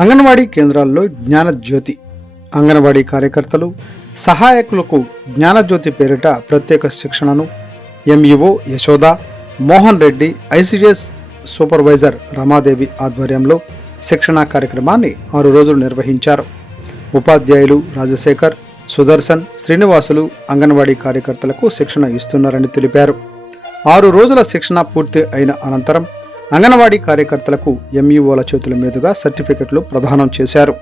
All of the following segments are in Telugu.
అంగన్వాడీ కేంద్రాల్లో జ్ఞానజ్యోతి. అంగన్వాడీ కార్యకర్తలు సహాయకులకు జ్ఞానజ్యోతి పేరిట ప్రత్యేక శిక్షణను MEO Yashoda Mohan Reddy ICDS supervisor Ramadevi ఆధ్వర్యంలో శిక్షణా కార్యక్రమాన్ని ఆరు రోజులు నిర్వహించారు. ఉపాధ్యాయులు రాజశేఖర్ సుదర్శన్ శ్రీనివాసులు అంగన్వాడీ కార్యకర్తలకు శిక్షణ ఇస్తున్నారని తెలిపారు. ఆరు రోజుల శిక్షణ పూర్తి అయిన అనంతరం అంగన్వాడీ కార్యకర్తలకు ఎంఈఓల చేతుల మీదుగా సర్టిఫికెట్లు ప్రదానం చేశారు.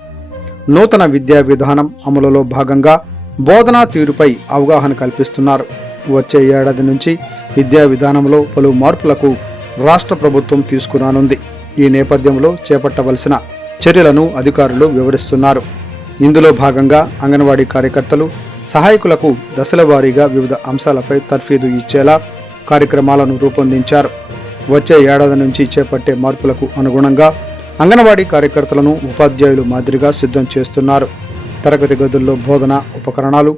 నూతన విద్యా విధానం అమలులో భాగంగా బోధనా తీరుపై అవగాహన కల్పిస్తున్నారు. వచ్చే ఏడాది నుంచి విద్యా విధానంలో పలు మార్పులకు రాష్ట్ర ప్రభుత్వం తీసుకురానుంది. ఈ నేపథ్యంలో చేపట్టవలసిన చర్యలను అధికారులు వివరిస్తున్నారు. ఇందులో భాగంగా అంగన్వాడీ కార్యకర్తలు సహాయకులకు దశల వారీగా వివిధ అంశాలపై తర్ఫీదు ఇచ్చేలా కార్యక్రమాలను రూపొందించారు. వచ్చే ఏడాది నుంచి చేపట్టే మార్పులకు అనుగుణంగా అంగన్వాడీ కార్యకర్తలను ఉపాధ్యాయులు మాదిరిగా సిద్ధం చేస్తున్నారు. తరగతి గదుల్లో బోధన ఉపకరణాలు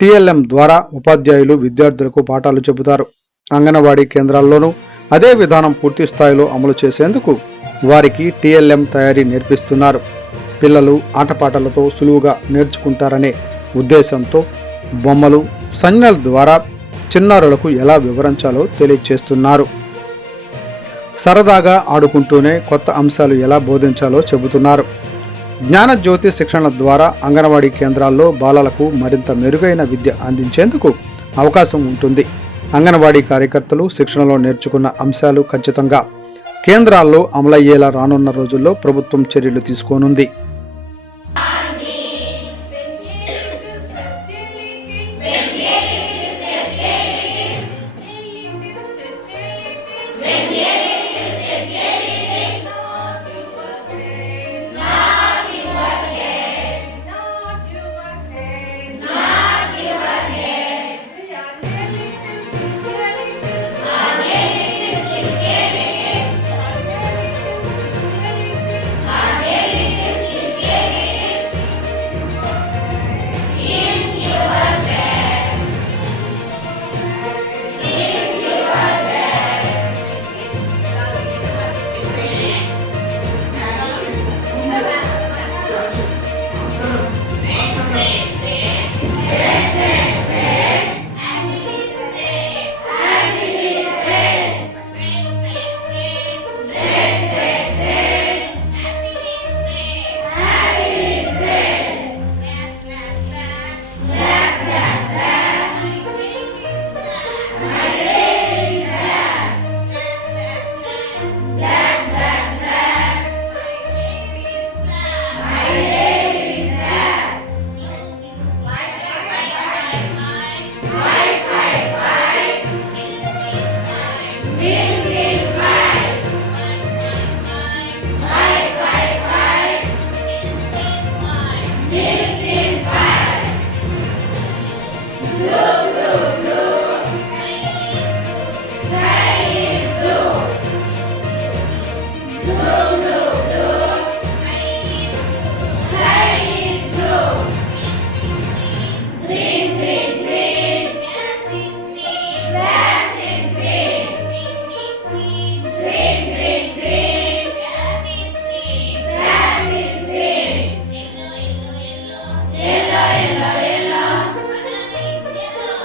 టీఎల్ఎం ద్వారా ఉపాధ్యాయులు విద్యార్థులకు పాఠాలు చెబుతారు. అంగన్వాడీ కేంద్రాల్లోనూ అదే విధానం పూర్తి స్థాయిలో అమలు చేసేందుకు వారికి టీఎల్ఎం తయారీ నేర్పిస్తున్నారు. పిల్లలు ఆటపాటలతో సులువుగా నేర్చుకుంటారనే ఉద్దేశంతో బొమ్మలు సంజ్ఞల ద్వారా చిన్నారులకు ఎలా వివరించాలో తెలియచేస్తున్నారు సరదాగా ఆడుకుంటూనే కొత్త అంశాలు ఎలా బోధించాలో చెబుతున్నారు. జ్ఞానజ్యోతి శిక్షణ ద్వారా అంగన్వాడీ కేంద్రాల్లో బాలలకు మరింత మెరుగైన విద్య అందించేందుకు అవకాశం ఉంటుంది. అంగన్వాడీ కార్యకర్తలు శిక్షణలో నేర్చుకున్న అంశాలు ఖచ్చితంగా. కేంద్రాల్లో అమలయ్యేలా రానున్న రోజుల్లో ప్రభుత్వం చర్యలు తీసుకోనుంది.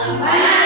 Amen.